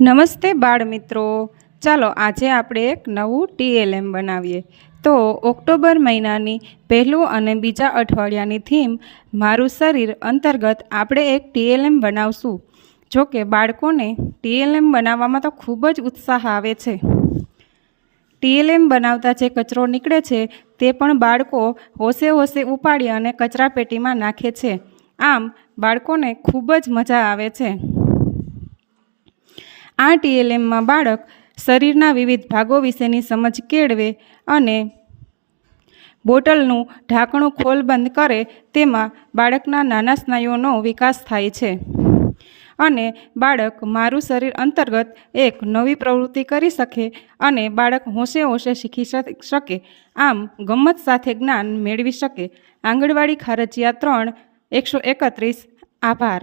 નમસ્તે બાળ મિત્રો, ચાલો આજે આપણે એક નવું TLM બનાવીએ. તો ઓક્ટોબર મહિનાની પહેલું અને બીજા અઠવાડિયાની થીમ મારું શરીર અંતર્ગત આપણે એક TLM બનાવશું. જો કે બાળકોને TLM બનાવવામાં તો ખૂબ જ ઉત્સાહ આવે છે. TLM બનાવતા જે કચરો નીકળે છે તે પણ બાળકો હોશે હોશે ઉપાડી અને કચરા પેટીમાં નાખે છે. આમ બાળકોને ખૂબ જ મજા આવે છે. આ TLMમાં બાળક શરીરના વિવિધ ભાગો વિશેની સમજ કેળવે અને બોટલનું ઢાંકણું ખોલબંધ કરે તેમાં બાળકના નાના સ્નાયુઓનો વિકાસ થાય છે અને બાળક મારું શરીર અંતર્ગત એક નવી પ્રવૃત્તિ કરી શકે અને બાળક હોશે હોશે શીખી શકે, આમ ગમ્મત સાથે જ્ઞાન મેળવી શકે. આંગણવાડી ખારચિયા 3, 131. આભાર.